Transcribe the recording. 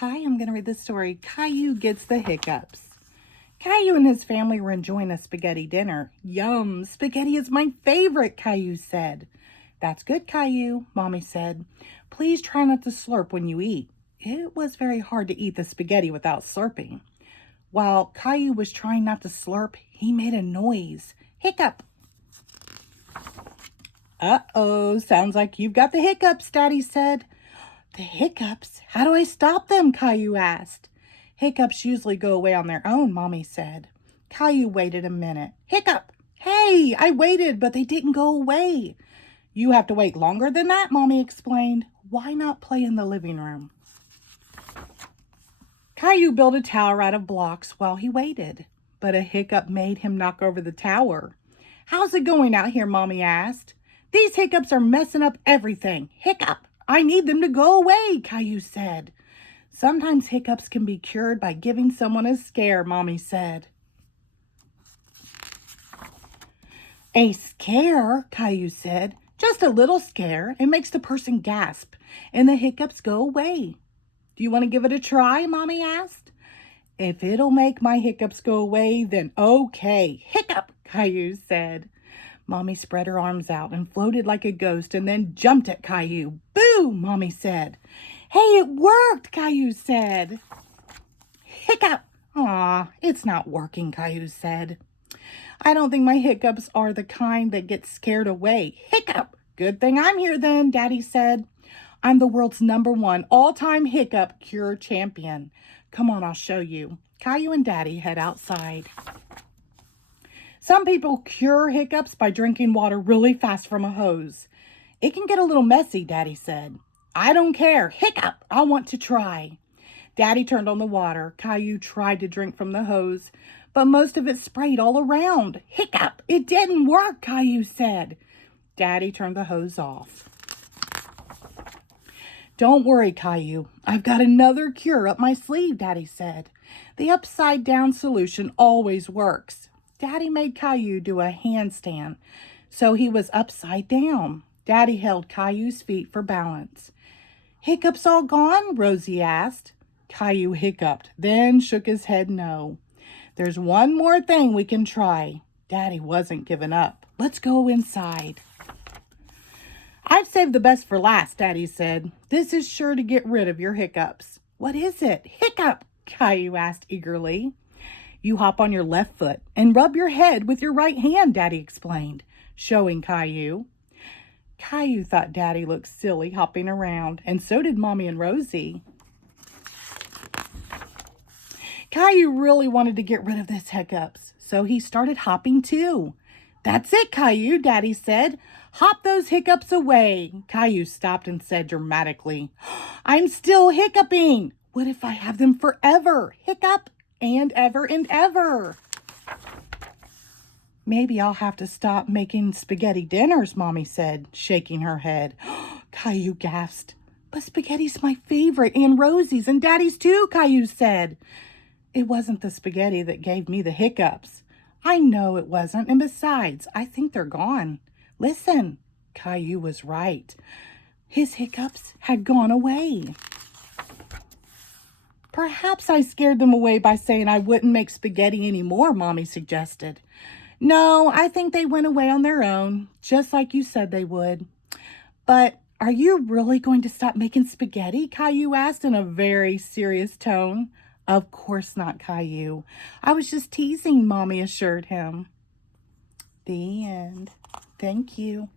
Hi, I'm going to read the story, Caillou Gets the Hiccups. Caillou and his family were enjoying a spaghetti dinner. Yum, spaghetti is my favorite, Caillou said. That's good, Caillou, Mommy said. Please try not to slurp when you eat. It was very hard to eat the spaghetti without slurping. While Caillou was trying not to slurp, he made a noise. Hiccup! Uh-oh, sounds like you've got the hiccups, Daddy said. The hiccups? How do I stop them? Caillou asked. Hiccups usually go away on their own, Mommy said. Caillou waited a minute. Hiccup! Hey, I waited, but they didn't go away. You have to wait longer than that, Mommy explained. Why not play in the living room? Caillou built a tower out of blocks while he waited, but a hiccup made him knock over the tower. How's it going out here, Mommy asked. These hiccups are messing up everything. Hiccup! I need them to go away, Caillou said. Sometimes hiccups can be cured by giving someone a scare, Mommy said. A scare, Caillou said. Just a little scare. It makes the person gasp, and the hiccups go away. Do you want to give it a try, Mommy asked. If it'll make my hiccups go away, then okay. Hiccup, Caillou said. Mommy spread her arms out and floated like a ghost and then jumped at Caillou. Boo, Mommy said. Hey, it worked, Caillou said. Hiccup. Aw, it's not working, Caillou said. I don't think my hiccups are the kind that get scared away. Hiccup. Good thing I'm here then, Daddy said. I'm the world's #1 all-time hiccup cure champion. Come on, I'll show you. Caillou and Daddy head outside. Some people cure hiccups by drinking water really fast from a hose. It can get a little messy, Daddy said. I don't care. Hiccup! I want to try. Daddy turned on the water. Caillou tried to drink from the hose, but most of it sprayed all around. Hiccup! It didn't work, Caillou said. Daddy turned the hose off. Don't worry, Caillou. I've got another cure up my sleeve, Daddy said. The upside-down solution always works. Daddy made Caillou do a handstand, so he was upside down. Daddy held Caillou's feet for balance. Hiccups all gone? Rosie asked. Caillou hiccuped, then shook his head no. There's one more thing we can try. Daddy wasn't giving up. Let's go inside. I've saved the best for last, Daddy said. This is sure to get rid of your hiccups. What is it? Hiccup, Caillou asked eagerly. You hop on your left foot and rub your head with your right hand, Daddy explained, showing Caillou. Caillou thought Daddy looked silly hopping around, and so did Mommy and Rosie. Caillou really wanted to get rid of his hiccups, so he started hopping too. That's it, Caillou, Daddy said. Hop those hiccups away. Caillou stopped and said dramatically, I'm still hiccuping. What if I have them forever? Hiccup and ever. Maybe I'll have to stop making spaghetti dinners, Mommy said, shaking her head. Caillou gasped. But spaghetti's my favorite, and Rosie's and Daddy's too, Caillou said. It wasn't the spaghetti that gave me the hiccups. I know it wasn't, and besides, I think they're gone. Listen, Caillou was right. His hiccups had gone away. Perhaps I scared them away by saying I wouldn't make spaghetti anymore, Mommy suggested. No, I think they went away on their own, just like you said they would. But are you really going to stop making spaghetti? Caillou asked in a very serious tone. Of course not, Caillou. I was just teasing, Mommy assured him. The end. Thank you.